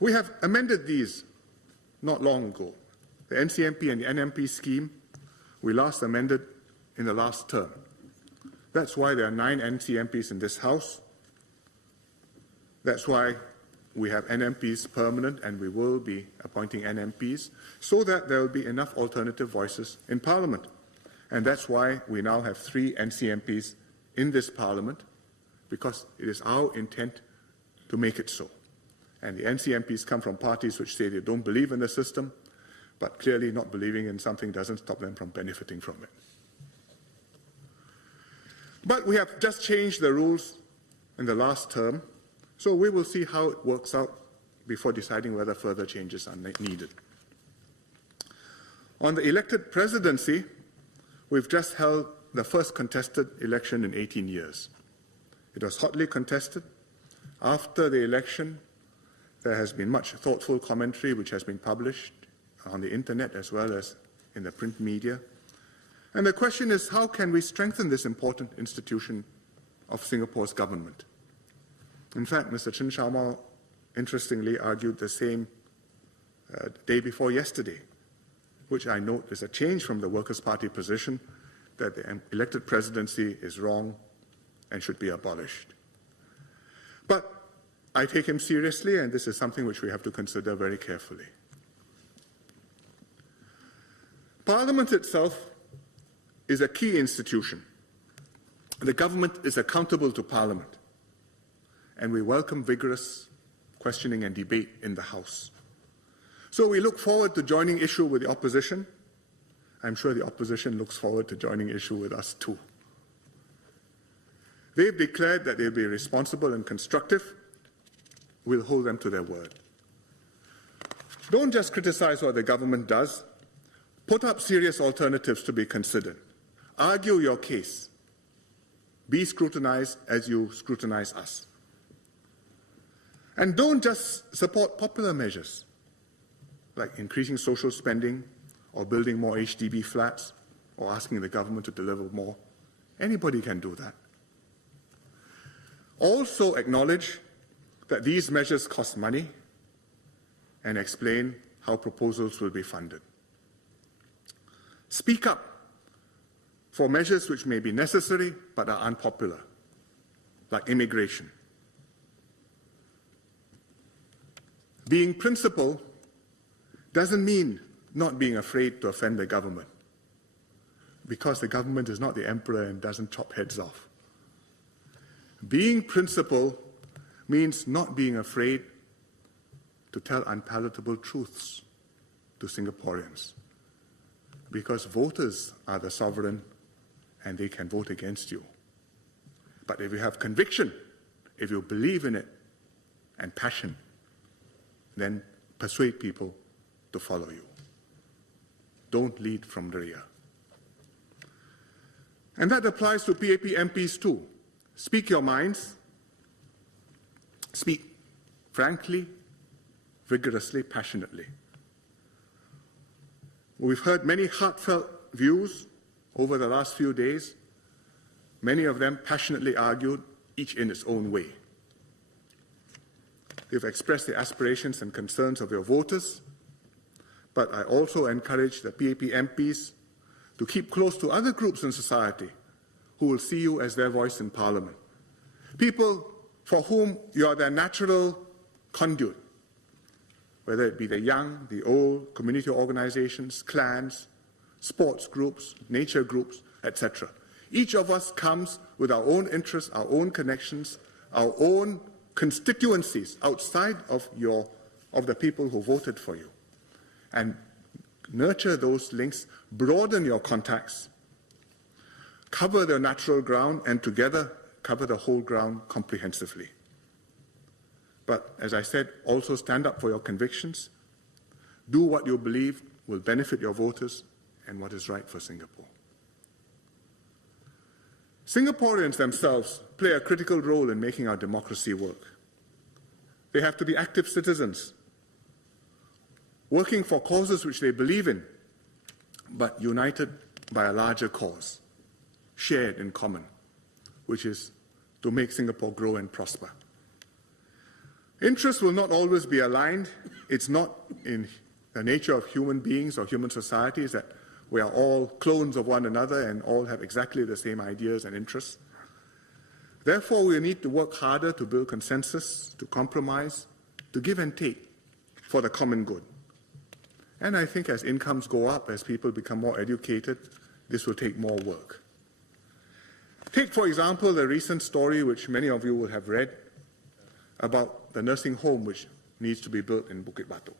We have amended these not long ago. The NCMP and the NMP scheme, we last amended in the last term. That's why there are 9 NCMPs in this House. That's why we have NMPs permanent, and we will be appointing NMPs, so that there will be enough alternative voices in Parliament. And that's why we now have 3 NCMPs in this Parliament, because it is our intent to make it so. And the NCMPs come from parties which say they don't believe in the system, but clearly not believing in something doesn't stop them from benefiting from it. But we have just changed the rules in the last term, so we will see how it works out before deciding whether further changes are needed. On the elected presidency, we've just held the first contested election in 18 years. It was hotly contested. After the election, there has been much thoughtful commentary which has been published on the internet as well as in the print media. And the question is, how can we strengthen this important institution of Singapore's government? In fact, Mr. Chen Sha-mao interestingly argued the same day before yesterday, which I note is a change from the Workers' Party position that the elected presidency is wrong and should be abolished. But I take him seriously, and this is something which we have to consider very carefully. Parliament itself is a key institution. The government is accountable to Parliament, and we welcome vigorous questioning and debate in the House. So we look forward to joining issue with the opposition. I'm sure the opposition looks forward to joining issue with us too. They've declared that they'll be responsible and constructive. We'll hold them to their word. Don't just criticize what the government does. Put up serious alternatives to be considered. Argue your case. Be scrutinized as you scrutinize us. And don't just support popular measures, like increasing social spending or building more HDB flats or asking the government to deliver more. Anybody can do that. Also acknowledge that these measures cost money and explain how proposals will be funded. Speak up for measures which may be necessary but are unpopular, like immigration. Being principled doesn't mean not being afraid to offend the government, because the government is not the emperor and doesn't chop heads off. Being principled means not being afraid to tell unpalatable truths to Singaporeans, because voters are the sovereign and they can vote against you. But if you have conviction, if you believe in it and passion, then persuade people to follow you. Don't lead from the rear. And that applies to PAP MPs too. Speak your minds. Speak frankly, vigorously, passionately. We've heard many heartfelt views over the last few days. Many of them passionately argued, each in its own way. You've expressed the aspirations and concerns of your voters, but I also encourage the PAP MPs to keep close to other groups in society who will see you as their voice in Parliament. People for whom you are their natural conduit, whether it be the young, the old, community organizations, clans, sports groups, nature groups, etc. Each of us comes with our own interests, our own connections, our own constituencies outside of the people who voted for you. And nurture those links, broaden your contacts, cover the natural ground, and together cover the whole ground comprehensively. But as I said, also stand up for your convictions. Do what you believe will benefit your voters and what is right for Singapore. Singaporeans themselves play a critical role in making our democracy work. They have to be active citizens, working for causes which they believe in, but united by a larger cause, shared in common, which is to make Singapore grow and prosper. Interests will not always be aligned. It's not in the nature of human beings or human societies that we are all clones of one another and all have exactly the same ideas and interests. Therefore, we need to work harder to build consensus, to compromise, to give and take for the common good. And I think as incomes go up, as people become more educated, this will take more work. Take, for example, the recent story which many of you will have read about the nursing home which needs to be built in Bukit Batok.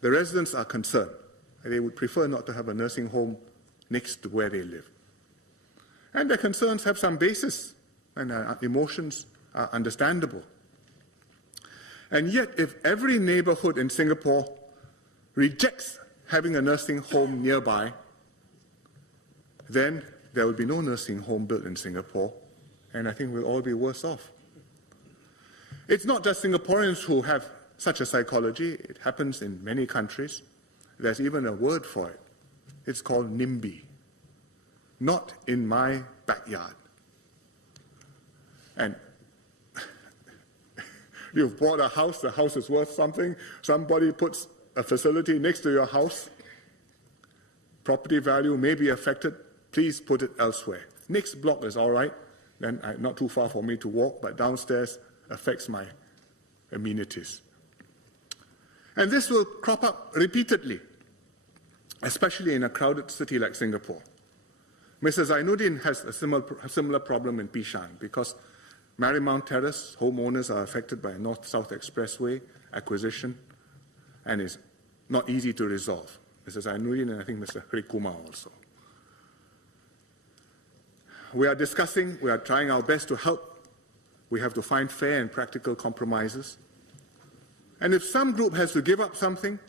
The residents are concerned. They would prefer not to have a nursing home next to where they live. And their concerns have some basis, and emotions are understandable. And yet, if every neighborhood in Singapore rejects having a nursing home nearby, then there will be no nursing home built in Singapore, and I think we'll all be worse off. It's not just Singaporeans who have such a psychology. It happens in many countries. There's even a word for it. It's called NIMBY. Not in my backyard. And you've bought a house, the house is worth something, somebody puts a facility next to your house, property value may be affected, please put it elsewhere. Next block is all right, then not too far for me to walk, but downstairs affects my amenities. And this will crop up repeatedly, especially in a crowded city like Singapore. Mr. Zainuddin has a similar problem in Bishan because Marymount Terrace homeowners are affected by a North-South Expressway acquisition and is not easy to resolve. Mr. Zainuddin and I think Mr. Kumar also. We are discussing, we are trying our best to help. We have to find fair and practical compromises. And if some group has to give up something,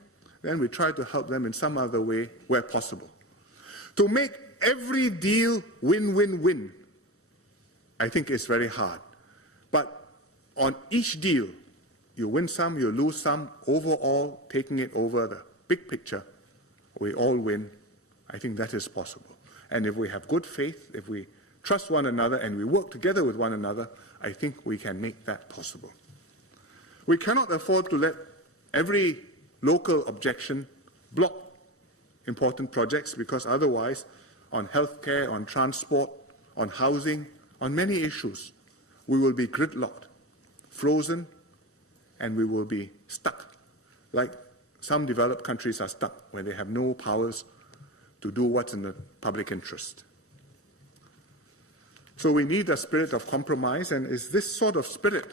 then we try to help them in some other way where possible. To make every deal win-win-win, I think it's very hard. But on each deal, you win some, you lose some, overall, taking it over the big picture, we all win. I think that is possible. And if we have good faith, if we trust one another and we work together with one another, I think we can make that possible. We cannot afford to let every local objection block important projects because otherwise, on healthcare, on transport, on housing, on many issues, we will be gridlocked, frozen, and we will be stuck, like some developed countries are stuck, where they have no powers to do what's in the public interest. So we need a spirit of compromise, and it's this sort of spirit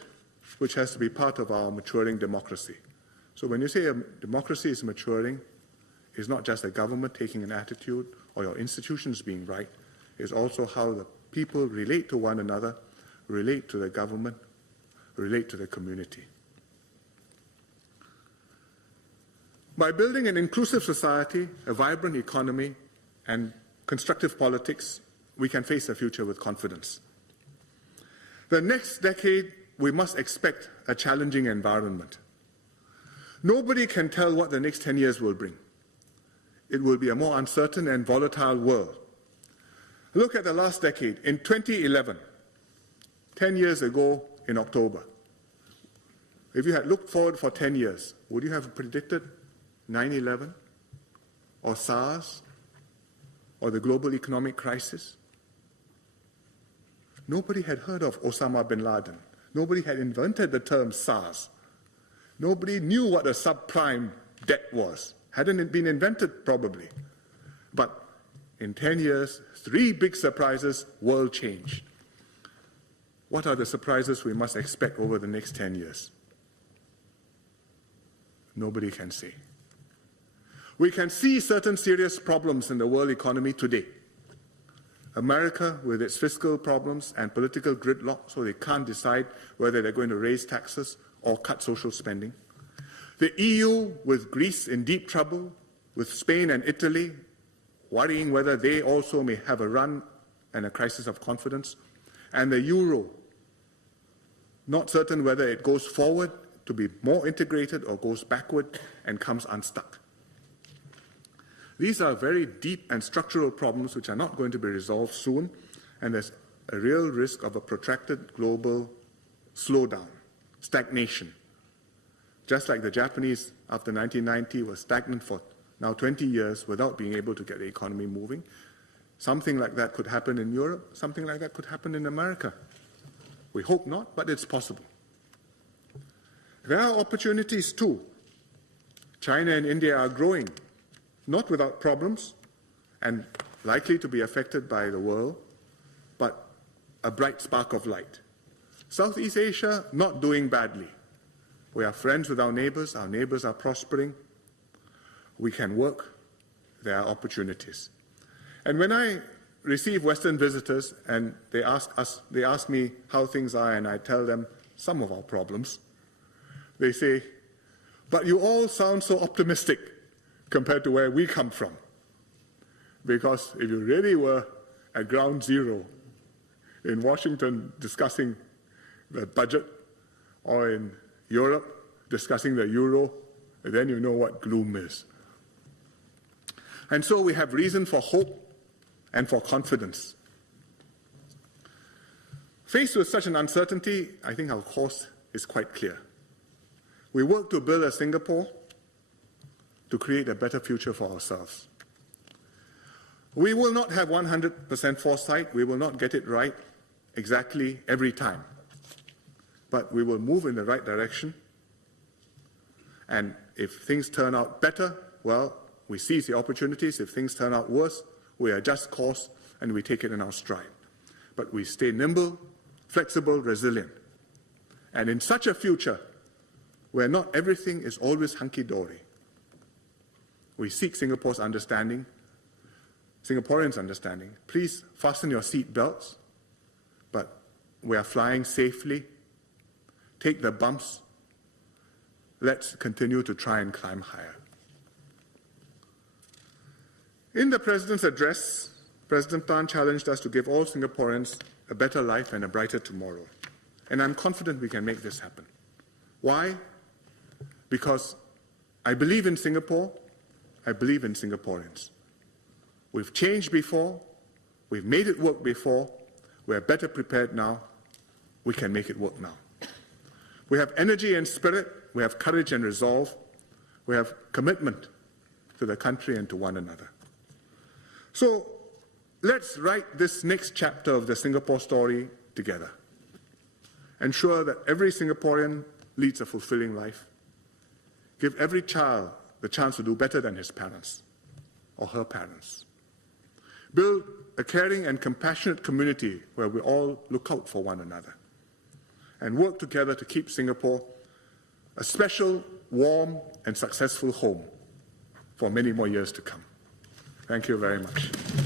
which has to be part of our maturing democracy. So when you say a democracy is maturing, it's not just a government taking an attitude or your institutions being right, it's also how the people relate to one another, relate to the government, relate to the community. By building an inclusive society, a vibrant economy, and constructive politics, we can face the future with confidence. The next decade, we must expect a challenging environment. Nobody can tell what the next 10 years will bring. It will be a more uncertain and volatile world. Look at the last decade. In 2011, 10 years ago in October, if you had looked forward for 10 years, would you have predicted 9/11 or SARS or the global economic crisis? Nobody had heard of Osama bin Laden. Nobody had invented the term SARS. Nobody knew what a subprime debt was. Hadn't it been invented, probably. But in 10 years, 3 big surprises, world change. What are the surprises we must expect over the next 10 years? Nobody can say. We can see certain serious problems in the world economy today. America, with its fiscal problems and political gridlock, so they can't decide whether they're going to raise taxes or cut social spending. The EU, with Greece in deep trouble, with Spain and Italy worrying whether they also may have a run and a crisis of confidence, and the euro, not certain whether it goes forward to be more integrated or goes backward and comes unstuck. These are very deep and structural problems which are not going to be resolved soon, and there's a real risk of a protracted global slowdown, stagnation. Just like the Japanese after 1990 were stagnant for now 20 years without being able to get the economy moving. Something like that could happen in Europe. Something like that could happen in America. We hope not, but it's possible. There are opportunities too. China and India are growing, not without problems and likely to be affected by the world, but a bright spark of light. Southeast Asia, not doing badly. We are friends with our neighbors are prospering. We can work, there are opportunities. And when I receive Western visitors and they ask me how things are, and I tell them some of our problems, they say, but you all sound so optimistic compared to where we come from. Because if you really were at ground zero in Washington discussing the budget, or in Europe discussing the euro, then you know what gloom is. And so we have reason for hope and for confidence. Faced with such an uncertainty, I think our course is quite clear. We work to build a Singapore to create a better future for ourselves. We will not have 100% foresight. We will not get it right exactly every time. But we will move in the right direction. And if things turn out better, well, we seize the opportunities. If things turn out worse, we adjust course and we take it in our stride. But we stay nimble, flexible, resilient. And in such a future, where not everything is always hunky-dory, we seek Singapore's understanding, Singaporeans' understanding. Please fasten your seat belts, but we are flying safely. Take the bumps. Let's continue to try and climb higher. In the President's address, President Tan challenged us to give all Singaporeans a better life and a brighter tomorrow. And I'm confident we can make this happen. Why? Because I believe in Singapore. I believe in Singaporeans. We've changed before. We've made it work before. We're better prepared now. We can make it work now. We have energy and spirit. We have courage and resolve. We have commitment to the country and to one another. So let's write this next chapter of the Singapore story together. Ensure that every Singaporean leads a fulfilling life. Give every child the chance to do better than his parents or her parents. Build a caring and compassionate community where we all look out for one another. And work together to keep Singapore a special, warm, and successful home for many more years to come. Thank you very much.